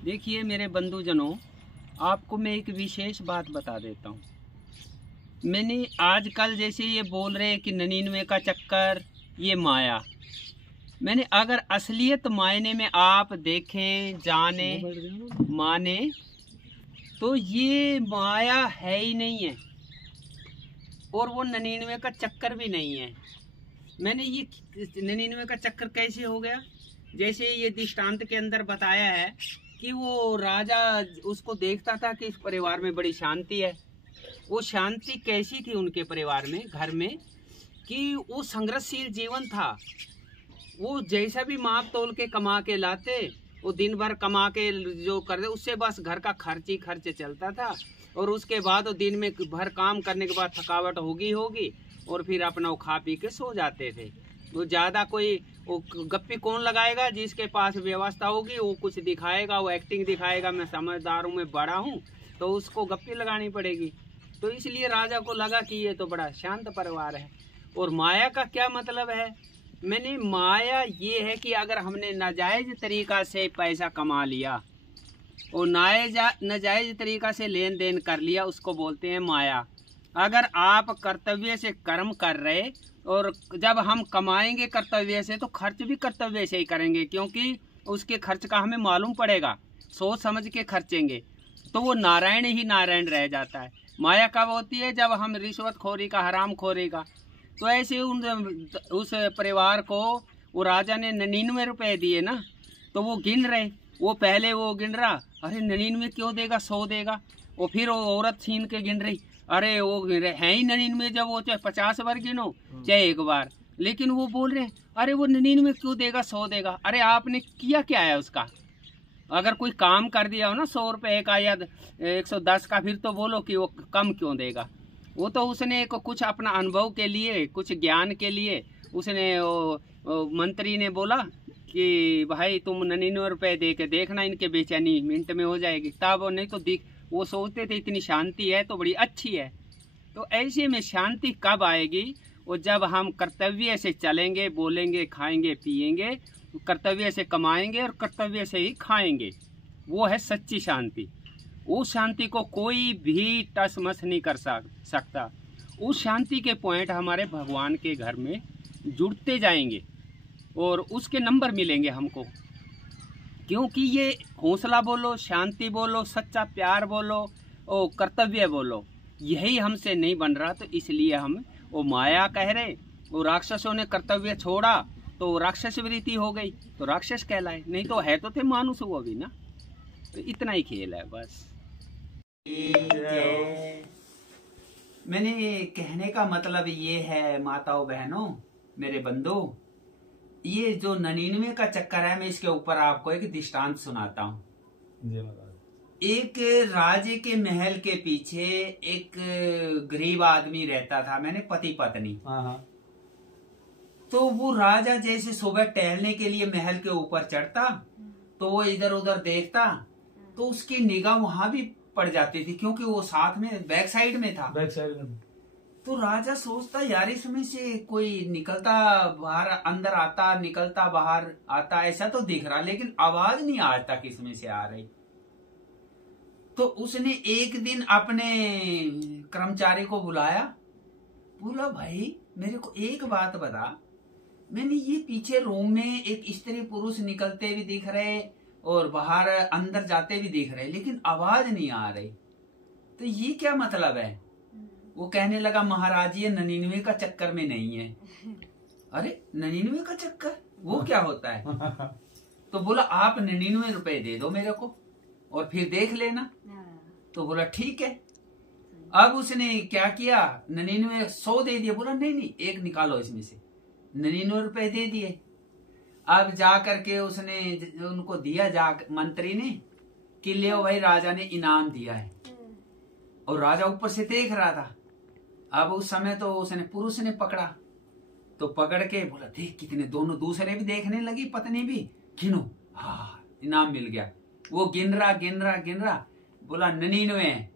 देखिए मेरे बंधुजनों, आपको मैं एक विशेष बात बता देता हूँ। मैंने आजकल जैसे ये बोल रहे हैं कि 99 का चक्कर, ये माया। मैंने अगर असलियत मायने में आप देखें, जाने, माने, तो ये माया है ही नहीं है और वो 99 का चक्कर भी नहीं है। मैंने ये 99 का चक्कर कैसे हो गया, जैसे ये दृष्टांत के अंदर बताया है कि वो राजा उसको देखता था कि इस परिवार में बड़ी शांति है। वो शांति कैसी थी उनके परिवार में, घर में, कि वो संघर्षशील जीवन था। वो जैसा भी माप तोल के कमा के लाते, वो दिन भर कमा के जो करते, उससे बस घर का खर्च ही खर्च चलता था। और उसके बाद वो दिन में भर काम करने के बाद थकावट होगी और फिर अपना वो खा पी के सो जाते थे। वो ज़्यादा कोई वो गप्पी कौन लगाएगा, जिसके पास व्यवस्था होगी वो कुछ दिखाएगा, वो एक्टिंग दिखाएगा, मैं समझदार हूँ, मैं बड़ा हूँ, तो उसको गप्पी लगानी पड़ेगी। तो इसलिए राजा को लगा कि ये तो बड़ा शांत परिवार है। और माया का क्या मतलब है? मैंने माया ये है कि अगर हमने नाजायज तरीका से पैसा कमा लिया और नाजायज तरीका से लेन देन कर लिया, उसको बोलते हैं माया। अगर आप कर्तव्य से कर्म कर रहे, और जब हम कमाएंगे कर्तव्य से, तो खर्च भी कर्तव्य से ही करेंगे, क्योंकि उसके खर्च का हमें मालूम पड़ेगा, सोच समझ के खर्चेंगे, तो वो नारायण ही नारायण रह जाता है। माया कब होती है? जब हम रिश्वतखोरी का, हराम खोरी का। तो ऐसे उस परिवार को वो राजा ने 99 रुपए दिए ना, तो वो गिन रहे, वो पहले वो गिन रहा, अरे 99 क्यों देगा, 100 देगा। वो फिर वो औरत छीन के गिन रही, अरे वो है ही 99, जब वो चाहे 50 बार गिनो चाहे एक बार, लेकिन वो बोल रहे अरे वो 99 क्यों देगा, 100 देगा। अरे आपने किया क्या है उसका? अगर कोई काम कर दिया हो ना 100 रुपए का या 110 का, फिर तो बोलो कि वो कम क्यों देगा। वो तो उसने कुछ अपना अनुभव के लिए, कुछ ज्ञान के लिए उसने वो मंत्री ने बोला कि भाई तुम 99 रुपए दे के देखना, इनके बेचैनी मिनट में हो जाएगी। तब नहीं तो वो सोचते थे इतनी शांति है तो बड़ी अच्छी है। तो ऐसे में शांति कब आएगी? वो जब हम कर्तव्य से चलेंगे, बोलेंगे, खाएंगे, पिएंगे, कर्तव्य से कमाएंगे और कर्तव्य से ही खाएंगे। वो है सच्ची शांति। उस शांति को कोई भी टस मस नहीं कर सकता। उस शांति के पॉइंट हमारे भगवान के घर में जुड़ते जाएंगे और उसके नंबर मिलेंगे हमको। क्योंकि ये हौसला बोलो, शांति बोलो, सच्चा प्यार बोलो और कर्तव्य बोलो, यही हमसे नहीं बन रहा। तो इसलिए हम वो माया कह रहे। वो राक्षसों ने कर्तव्य छोड़ा तो राक्षस वृत्ति हो गई, तो राक्षस कहलाए, नहीं तो है तो थे मानुष वो भी ना। तो इतना ही खेल है बस। मैंने कहने का मतलब ये है माताओं बहनों, मेरे बंधु, ये जो 99 का चक्कर है, मैं इसके ऊपर आपको एक दृष्टांत सुनाता हूँ। एक राजे के महल के पीछे एक गरीब आदमी रहता था, मैंने पति पत्नी। तो वो राजा जैसे सुबह टहलने के लिए महल के ऊपर चढ़ता, तो वो इधर उधर देखता, तो उसकी निगाह वहां भी पड़ जाती थी, क्योंकि वो साथ में बैक साइड में था। तो राजा सोचता यार इसमें से कोई निकलता बाहर अंदर आता, निकलता बाहर आता, ऐसा तो दिख रहा, लेकिन आवाज नहीं आज तक इसमें से आ रही। तो उसने एक दिन अपने कर्मचारी को बुलाया, बोला भाई मेरे को एक बात बता, मैंने ये पीछे रूम में एक स्त्री पुरुष निकलते भी दिख रहे और बाहर अंदर जाते भी दिख रहे, लेकिन आवाज नहीं आ रही, तो ये क्या मतलब है? वो कहने लगा महाराज ये 99 का चक्कर में नहीं है। अरे 99 का चक्कर वो क्या होता है? तो बोला आप 99 रुपए दे दो मेरे को और फिर देख लेना। तो बोला ठीक है। अब उसने क्या किया, 99 100 दे दिया। बोला नहीं एक निकालो इसमें से, 99 रुपए दे दिए। अब जा करके उसने उनको दिया, जा मंत्री ने कि ले भाई राजा ने इनाम दिया है। और राजा ऊपर से देख रहा था। अब उस समय तो उसने पुरुष ने पकड़ा, तो पकड़ के बोला देख कितने, दोनों दूसरे भी देखने लगी, पत्नी भी, गिनो, हाँ इनाम मिल गया। वो गिन रहा, बोला 99 है।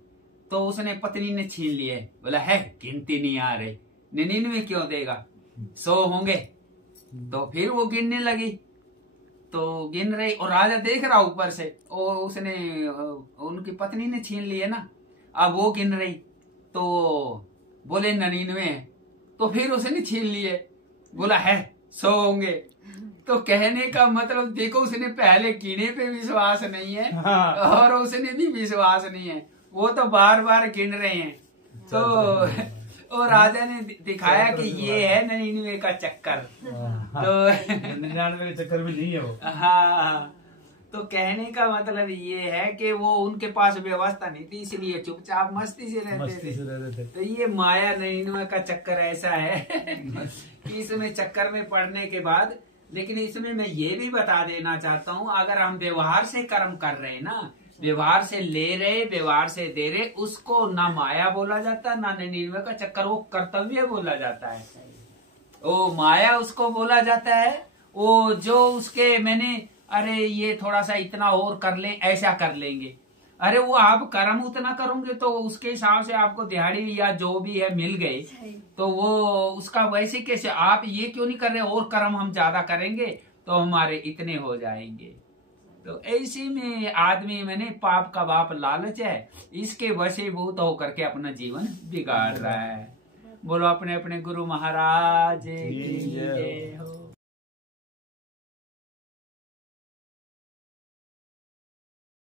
तो उसने पत्नी ने छीन लिए, बोला है गिनती नहीं आ रही, 99 क्यों देगा, 100 होंगे। तो फिर वो गिनने लगी, तो गिन रही और राजा देख रहा ऊपर से, और उसने उनकी पत्नी ने छीन लिए ना, अब वो गिन रही तो बोले 99, तो फिर उसने छीन लिए, बोला है 100 होंगे। तो कहने का मतलब देखो, उसने पहले गिने पे विश्वास नहीं है और उसने भी विश्वास नहीं है, वो तो बार बार गिन रहे हैं। तो और राजा ने दिखाया कि ये है 99 का चक्कर। तो 99 का चक्कर भी नहीं है वो। हाँ, तो कहने का मतलब ये है कि वो उनके पास व्यवस्था नहीं थी, इसलिए चुपचाप मस्ती से रहते थे। तो ये माया 99 का चक्कर ऐसा है कि इसमें चक्कर में पड़ने के बाद, लेकिन इसमें मैं ये भी बता देना चाहता हूँ, अगर हम व्यवहार से कर्म कर रहे हैं ना, व्यवहार से ले रहे, व्यवहार से दे रहे, उसको ना माया बोला जाता, ना 99 का चक्कर, वो कर्तव्य बोला जाता है। वो माया उसको बोला जाता है, वो जो उसके मैंने अरे ये थोड़ा सा इतना और कर ले, ऐसा कर लेंगे। अरे वो आप कर्म उतना करोगे तो उसके हिसाब से आपको दिहाड़ी या जो भी है मिल गए, तो वो उसका वैसे कैसे, आप ये क्यों नहीं कर रहे, और कर्म हम ज्यादा करेंगे तो हमारे इतने हो जाएंगे। तो ऐसे में आदमी मैंने पाप का बाप लालच है, इसके वशीभूत होकर के अपना जीवन बिगाड़ रहा है। बोलो अपने अपने गुरु महाराज की जय हो।